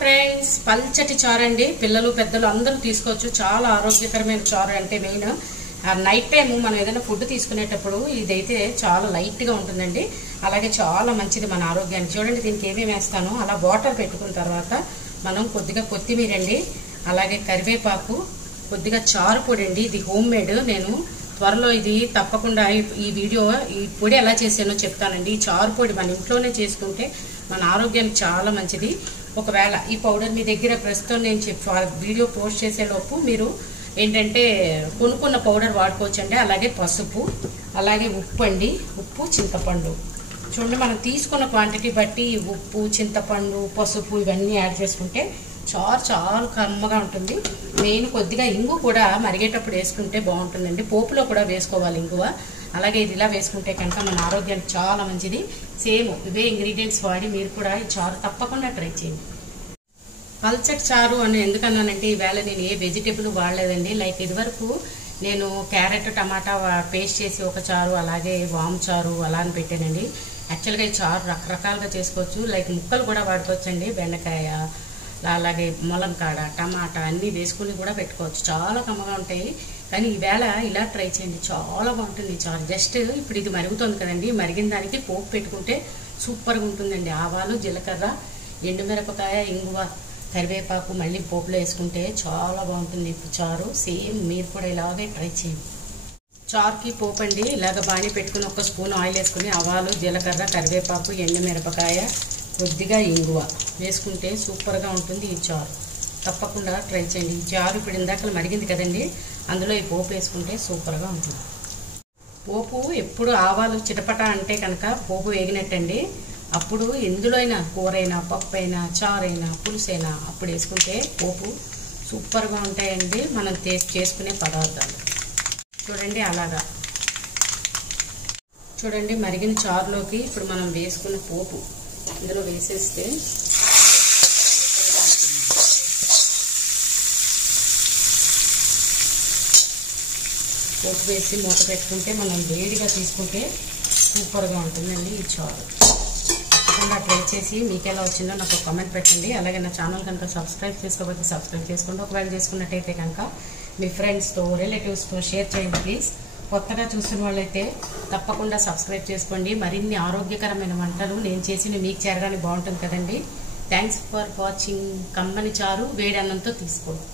Friends, పల్చటి చారు అండి. పిల్లలు పెద్దలు అందరూ తీసుకోవచ్చు. చాలా ఆరోగ్యకరమైన చారు. అంటే మెయిన్ నైట్ టైం మనం ఏదైనా ఫుడ్ తీసుకునేటప్పుడు ఇదైతే చాలా లైట్గా ఉంటుందండి. అలాగే చాలా మంచిది మన ఆరోగ్యానికి. చూడండి, దీనికి ఏమేమి వేస్తానో. అలా వాటర్ పెట్టుకున్న తర్వాత మనం కొద్దిగా కొత్తిమీర అండి, అలాగే కరివేపాకు, కొద్దిగా చారు పొడి అండి. ఇది హోమ్ మేడ్. నేను త్వరలో ఇది తప్పకుండా ఈ వీడియో ఈ పొడి ఎలా చేసానో చెప్తానండి. ఈ చారు పొడి మన ఇంట్లోనే చేసుకుంటే మన ఆరోగ్యానికి చాలా మంచిది. ఒకవేళ ఈ పౌడర్ మీ దగ్గర ప్రస్తుతం నేను వీడియో పోస్ట్ చేసేలోపు మీరు ఏంటంటే కొనుక్కున్న పౌడర్ వాడుకోవచ్చండి. అలాగే పసుపు, అలాగే ఉప్పు అండి, ఉప్పు, చింతపండు. చూడండి, మనం తీసుకున్న క్వాంటిటీ బట్టి ఉప్పు, చింతపండు, పసుపు ఇవన్నీ యాడ్ చేసుకుంటే చారు చాలా కమ్మగా ఉంటుంది. మెయిన్ కొద్దిగా ఇంగు కూడా మరిగేటప్పుడు వేసుకుంటే బాగుంటుందండి. పోపులో కూడా వేసుకోవాలి ఇంగువ. అలాగే ఇది ఇలా వేసుకుంటే కనుక మన ఆరోగ్యానికి చాలా మంచిది. సేమ్ ఇవే ఇంగ్రీడియంట్స్ వాడి మీరు కూడా ఈ చారు తప్పకుండా ట్రై చేయండి. పల్చటి చారు అని ఎందుకన్నానంటే ఈవేళ నేను ఏ వెజిటేబుల్ వాడలేదండి. లైక్ ఇదివరకు నేను క్యారెట్, టమాటా పేస్ట్ చేసి ఒక చారు, అలాగే వాము చారు అలా అని పెట్టానండి. యాక్చువల్గా ఈ చారు రకరకాలుగా చేసుకోవచ్చు. లైక్ ముక్కలు కూడా వాడుకోవచ్చండి. బెండకాయ, అలాగే ములంకాడ, టమాటా అన్నీ వేసుకుని కూడా పెట్టుకోవచ్చు. చాలా కమ్మగా ఉంటాయి. కానీ ఈవేళ ఇలా ట్రై చేయండి, చాలా బాగుంటుంది ఈ చారు. జస్ట్ ఇప్పుడు ఇది మరుగుతుంది కదండి, మరిగిన దానికి పోపు పెట్టుకుంటే సూపర్గా ఉంటుందండి. ఆవాలు, జీలకర్ర, ఎండుమిరపకాయ, ఇంగువ, కరివేపాకు మళ్ళీ పోపులో వేసుకుంటే చాలా బాగుంటుంది ఇప్పుడు చారు. సేమ్ మీరు కూడా ఇలాగే ట్రై చేయండి. చారుకి పోపు అండి, ఇలాగ బాగా పెట్టుకుని ఒక స్పూన్ ఆయిల్ వేసుకుని ఆవాలు, జీలకర్ర, కరివేపాకు, ఎండుమిరపకాయ, కొద్దిగా ఇంగువ వేసుకుంటే సూపర్గా ఉంటుంది ఈ చారు. తప్పకుండా ట్రై చేయండి. ఈ చారు ఇప్పుడు ఇందాక మరిగింది కదండి, అందులో ఈ పోపు వేసుకుంటే సూపర్గా ఉంటుంది. పోపు ఎప్పుడు ఆవాలు చిటపట అంటే కనుక పోపు వేగినట్టండి. అప్పుడు ఎందులో అయినా కూరైనా, పప్పు అయినా, చారైనా, పులుసైనా అప్పుడు వేసుకుంటే పోపు సూపర్గా ఉంటాయండి మనం చేసుకునే పదార్థాలు. చూడండి, అలాగా చూడండి. మరిగిన చారులోకి ఇప్పుడు మనం వేసుకున్న పోపు ఇందులో వేసేస్తే పోపు వేసి మూత పెట్టుకుంటే మనం వేడిగా తీసుకుంటే సూపర్గా ఉంటుందండి ఈ చారు. తప్పకుండా ట్రై చేసి మీకు ఎలా వచ్చిందో నాకు కామెంట్ పెట్టండి. అలాగే నా ఛానల్ కనుక సబ్స్క్రైబ్ చేసుకోకపోతే సబ్స్క్రైబ్ చేసుకోండి. ఒకవేళ చేసుకున్నట్టయితే కనుక మీ ఫ్రెండ్స్తో, రిలేటివ్స్తో షేర్ చేయండి ప్లీజ్. కొత్తగా చూస్తున్న వాళ్ళైతే తప్పకుండా సబ్స్క్రైబ్ చేసుకోండి. మరిన్ని ఆరోగ్యకరమైన వంటలు నేను చేసిన మీకు చేరడానికి బాగుంటుంది కదండి. Thanks for watching. కమ్మని చారు వేడి అన్నంతో తీసుకోండి.